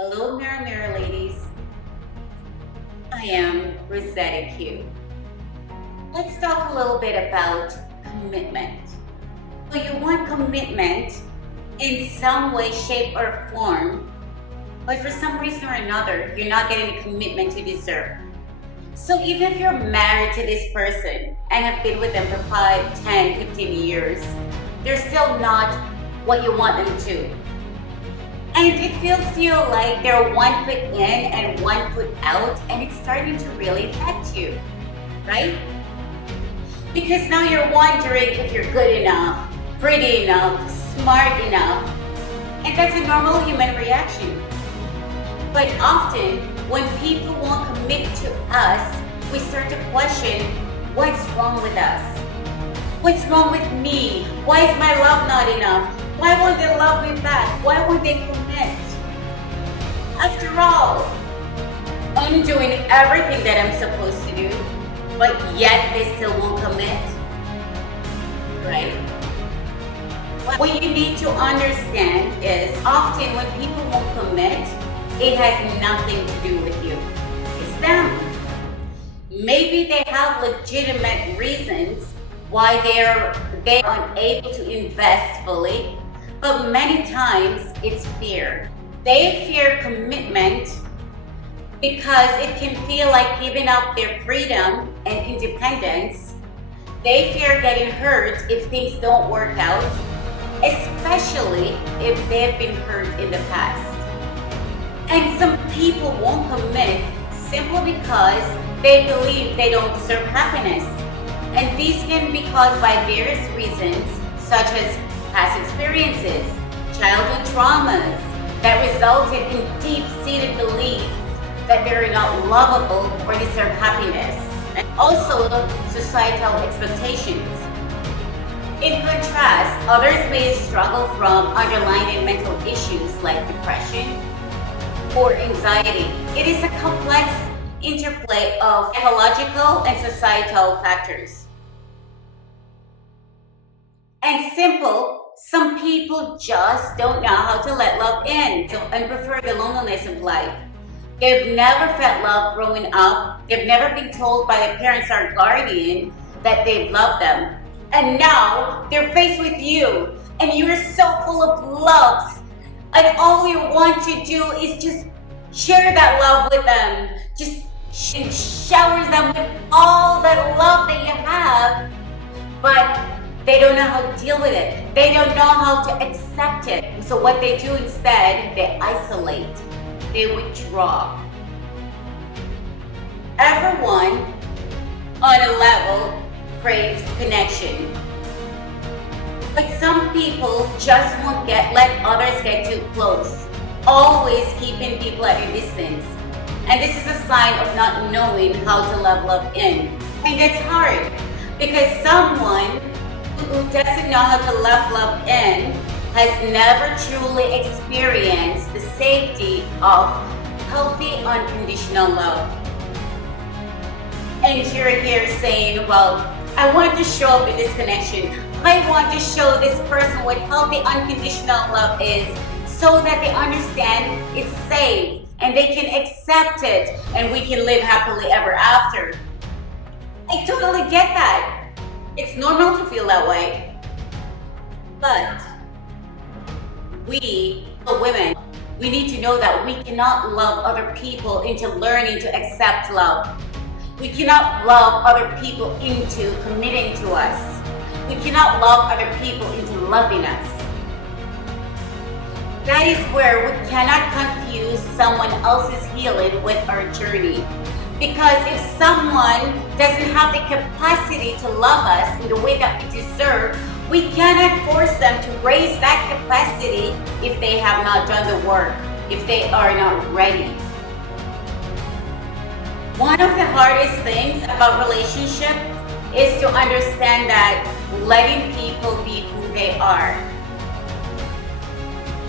Hello, Mirror Mirror ladies. I am Rosetta Q. Let's talk a little bit about commitment. So you want commitment in some way, shape, or form, but for some reason or another, you're not getting the commitment you deserve. So even if you're married to this person and have been with them for 5, 10, 15 years, they're still not what you want them to. And it feels to you like they're one foot in and one foot out, and it's starting to really affect you, right? Because now you're wondering if you're good enough, pretty enough, smart enough, and that's a normal human reaction. But often, when people won't commit to us, we start to question what's wrong with us? What's wrong with me? Why is my love not enough? Why won't they love me back? Why won't they commit? After all, I'm doing everything that I'm supposed to do, but yet they still won't commit, right? What you need to understand is often when people won't commit, it has nothing to do with you. It's them. Maybe they have legitimate reasons why they're unable to invest fully, but many times it's fear. They fear commitment because it can feel like giving up their freedom and independence. They fear getting hurt if things don't work out, especially if they've been hurt in the past. And some people won't commit simply because they believe they don't deserve happiness. And these can be caused by various reasons, such as past experiences, childhood traumas that resulted in deep-seated beliefs that they're not lovable or deserve happiness, and also societal expectations. In contrast, others may struggle from underlying mental issues like depression or anxiety. It is a complex interplay of psychological and societal factors. And simple, some people just don't know how to let love in and prefer the loneliness of life. They've never felt love growing up. They've never been told by their parents or guardian that they love them. And now they're faced with you, and you're so full of love. And all you want to do is just share that love with them. Just showers them with all that love that you have. But they don't know how to deal with it. They don't know how to accept it. So what they do instead, they isolate. They withdraw. Everyone on a level craves connection. But some people just won't let others get too close. Always keeping people at a distance. And this is a sign of not knowing how to love in. And it's hard because someone who doesn't know how to love in has never truly experienced the safety of healthy, unconditional love. And you're here saying, well, I want to show up in this connection. I want to show this person what healthy, unconditional love is so that they understand it's safe and they can accept it and we can live happily ever after. I totally get that. It's normal to feel that way. But we, the women, we need to know that we cannot love other people into learning to accept love. We cannot love other people into committing to us. We cannot love other people into loving us. That is where we cannot confuse someone else's healing with our journey. Because if someone doesn't have the capacity to love us in the way that we deserve, we cannot force them to raise that capacity if they have not done the work, if they are not ready. One of the hardest things about relationship is to understand that letting people be who they are.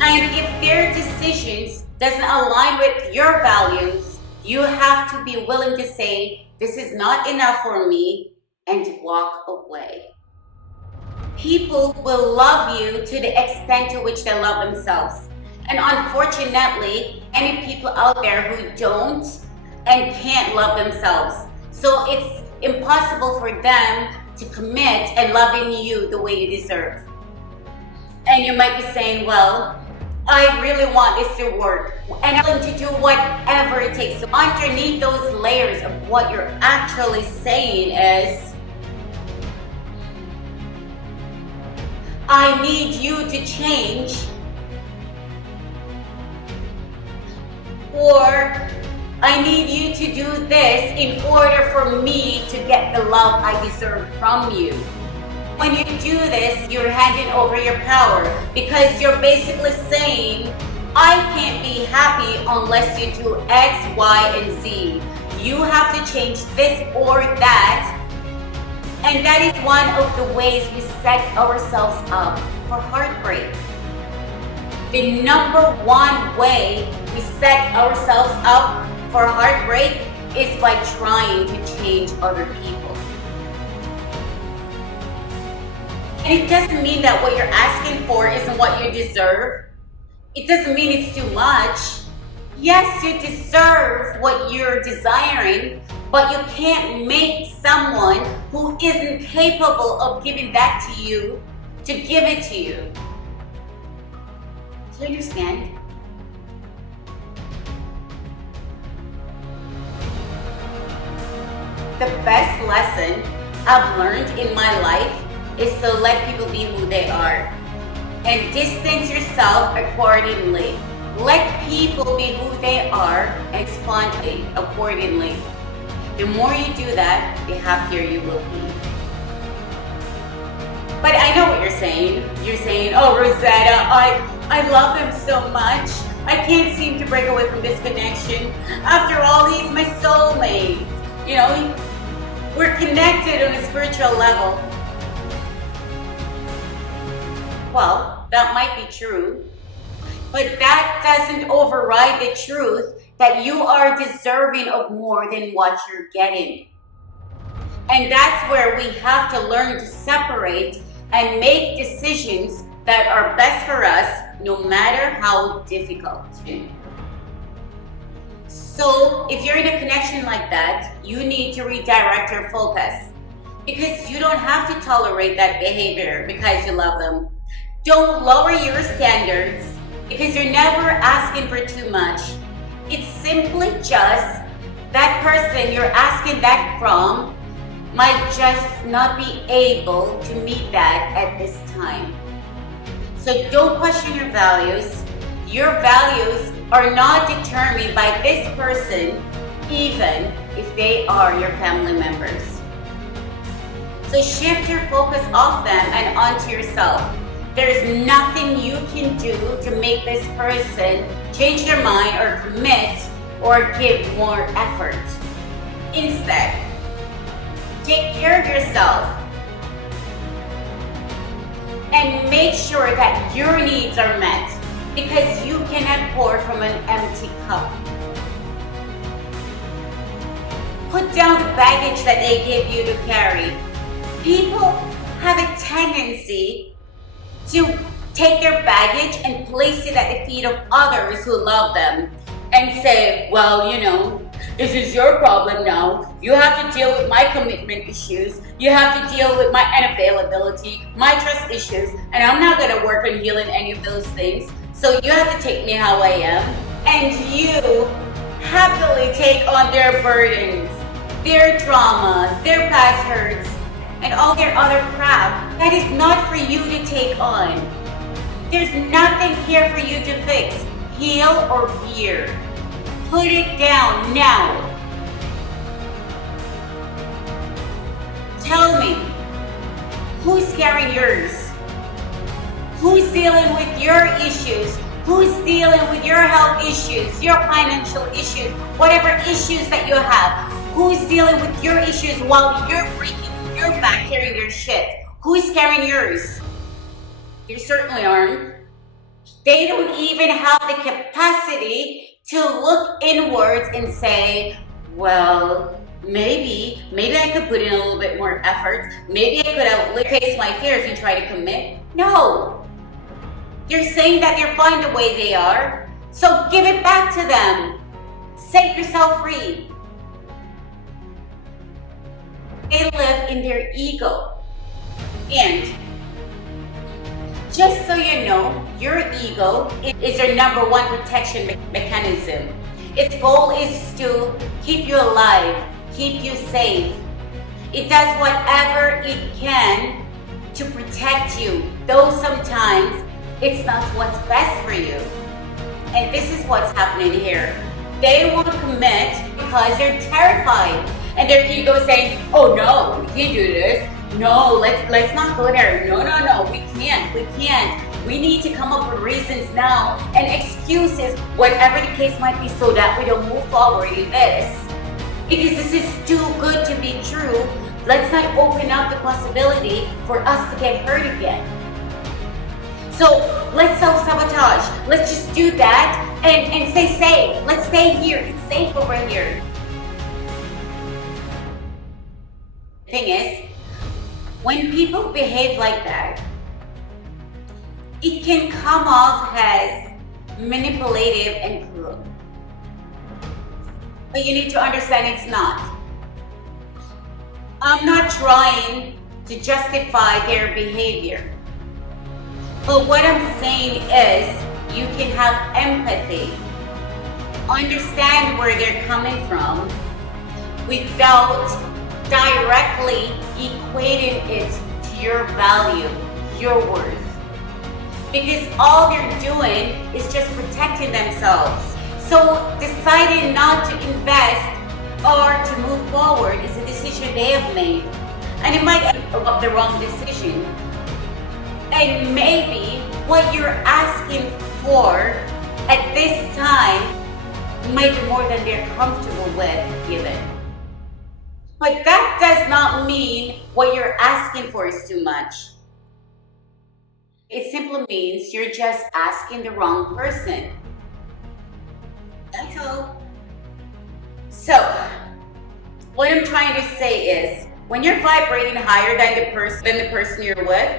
And if their decisions doesn't align with your values, you have to be willing to say, this is not enough for me, and walk away. People will love you to the extent to which they love themselves. And unfortunately, many people out there who don't and can't love themselves. So it's impossible for them to commit and love in you the way you deserve. And you might be saying, well, I really want this to work, and I'm going to do whatever it takes. So underneath those layers of what you're actually saying is, I need you to change, or I need you to do this in order for me to get the love I deserve from you. When you do this, you're handing over your power, because you're basically saying, I can't be happy unless you do X, Y, and Z. You have to change this or that. And that is one of the ways we set ourselves up for heartbreak. The number one way we set ourselves up for heartbreak is by trying to change other people. And it doesn't mean that what you're asking for isn't what you deserve. It doesn't mean it's too much. Yes, you deserve what you're desiring, but you can't make someone who isn't capable of giving that to you to give it to you. Do you understand? The best lesson I've learned in my life is to let people be who they are and distance yourself accordingly. Let people be who they are and respond accordingly. The more you do that, the happier you will be. But I know what you're saying. You're saying, oh, Rosetta, I love them so much. I can't seem to break away from this connection. After all, he's my soulmate. You know, we're connected on a spiritual level. Well, that might be true, but that doesn't override the truth that you are deserving of more than what you're getting. And that's where we have to learn to separate and make decisions that are best for us, no matter how difficult. So if you're in a connection like that, you need to redirect your focus, because you don't have to tolerate that behavior because you love them. Don't lower your standards, because you're never asking for too much. It's simply just that person you're asking that from might just not be able to meet that at this time. So don't question your values. Your values are not determined by this person, even if they are your family members. So shift your focus off them and onto yourself. There's nothing you can do to make this person change their mind or commit or give more effort. Instead, take care of yourself and make sure that your needs are met, because you cannot pour from an empty cup. Put down the baggage that they give you to carry. People have a tendency to take their baggage and place it at the feet of others who love them and say, well, you know, this is your problem now. You have to deal with my commitment issues. You have to deal with my unavailability, my trust issues, and I'm not going to work on healing any of those things. So you have to take me how I am. And you happily take on their burdens, their traumas, their past hurts, and all their other crap that is not for you to take on. There's nothing here for you to fix, heal, or fear. Put it down now. Tell me, who's carrying yours? Who's dealing with your issues? Who's dealing with your health issues, your financial issues, whatever issues that you have? Who's dealing with your issues while you're breaking your back carrying your shit? Who's carrying yours? You certainly aren't. They don't even have the capacity to look inwards and say, well, maybe I could put in a little bit more effort. Maybe I could have face my fears and try to commit. No. They're saying that they're fine the way they are. So give it back to them. Set yourself free. They live in their ego. And just so you know, your ego is your number one protection mechanism. Its goal is to keep you alive, keep you safe. It does whatever it can to protect you, though sometimes it's not what's best for you. And this is what's happening here. They won't commit because they're terrified. And their ego is saying, oh no, we can't do this. No, let's not go there. No, we can't. We need to come up with reasons now and excuses, whatever the case might be, so that we don't move forward in this. Because this is too good to be true. Let's not open up the possibility for us to get hurt again. So let's self-sabotage. Let's just do that and stay safe. Let's stay here. It's safe over here. The thing is, when people behave like that, it can come off as manipulative and cruel. But you need to understand it's not. I'm not trying to justify their behavior. But what I'm saying is, you can have empathy, understand where they're coming from, without directly equating it to your value, your worth. Because all they're doing is just protecting themselves. So deciding not to invest or to move forward is a decision they have made. And it might be the wrong decision. And maybe what you're asking for at this time might be more than they're comfortable with giving. But that does not mean what you're asking for is too much. It simply means you're just asking the wrong person. That's all. So, what I'm trying to say is, when you're vibrating higher than the person you're with,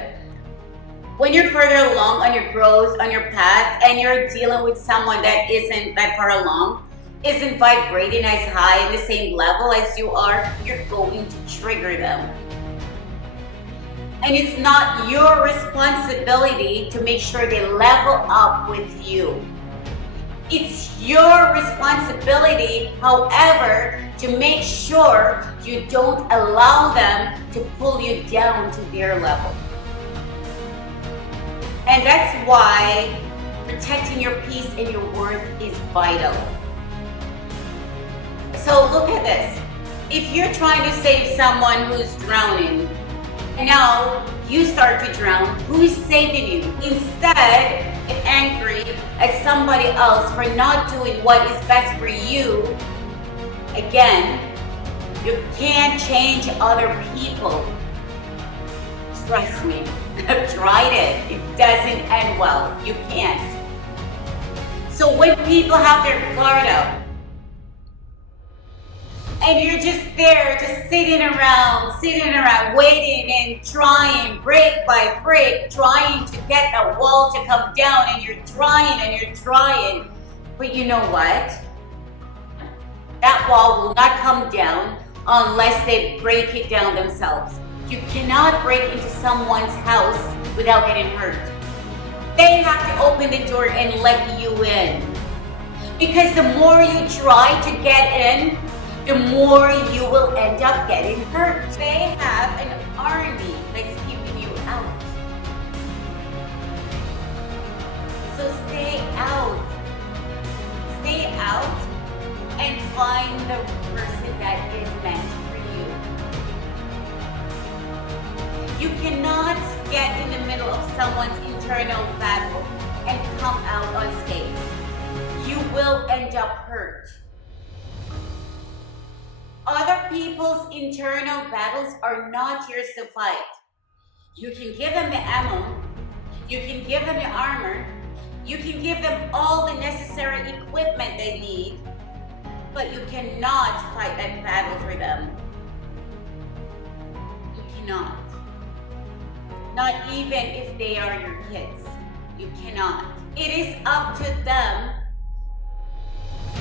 when you're further along on your growth, on your path, and you're dealing with someone that isn't that far along, isn't vibrating as high in the same level as you are, you're going to trigger them. And it's not your responsibility to make sure they level up with you. It's your responsibility, however, to make sure you don't allow them to pull you down to their level. And that's why protecting your peace and your worth is vital. So look at this. If you're trying to save someone who's drowning, and now you start to drown, who's saving you? Instead, get angry at somebody else for not doing what is best for you. Again, you can't change other people. Trust me, I've tried it. It doesn't end well. You can't. So when people have their guard up, and you're just there, just sitting around, waiting and trying, break by break, trying to get the wall to come down, and you're trying. But you know what? That wall will not come down unless they break it down themselves. You cannot break into someone's house without getting hurt. They have to open the door and let you in. Because the more you try to get in, the more you will end up getting hurt. They have an army that's keeping you out. So stay out. Stay out and find the person that is meant for you. You cannot get in the middle of someone's internal battle and come out unscathed. You will end up hurt. Other people's internal battles are not yours to fight. You can give them the ammo, you can give them the armor, you can give them all the necessary equipment they need, but you cannot fight that battle for them. You cannot. Not even if they are your kids. You cannot. It is up to them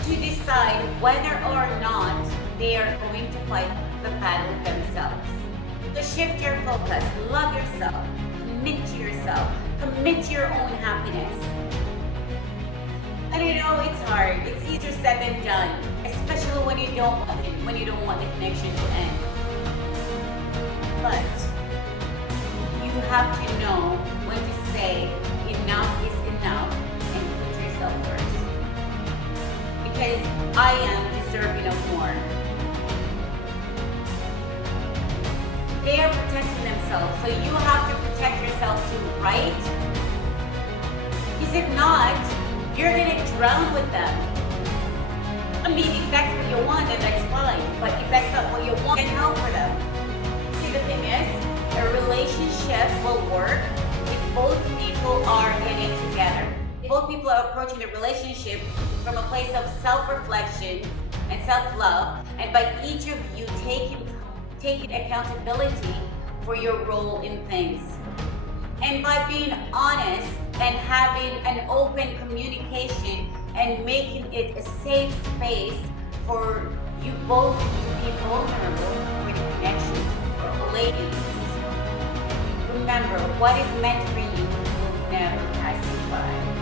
to decide whether or not they are going to fight the battle themselves. So shift your focus, love yourself, commit to yourself, commit to your own happiness. And I know it's hard, it's easier said than done, especially when you don't want the connection to end. But you have to know when to say enough is enough and put yourself first. Because I am deserving of more. They are protecting themselves, so you have to protect yourself too, right? Because if not, you're gonna drown with them. I mean, if that's what you want, then that's fine. But if that's not what you want, then help for them. See, the thing is, a relationship will work if both people are in it together. If both people are approaching the relationship from a place of self-reflection and self-love, and by each of you taking accountability for your role in things. And by being honest and having an open communication and making it a safe space for you both to be vulnerable for the connection. Ladies, remember, what is meant for you will never pass you by.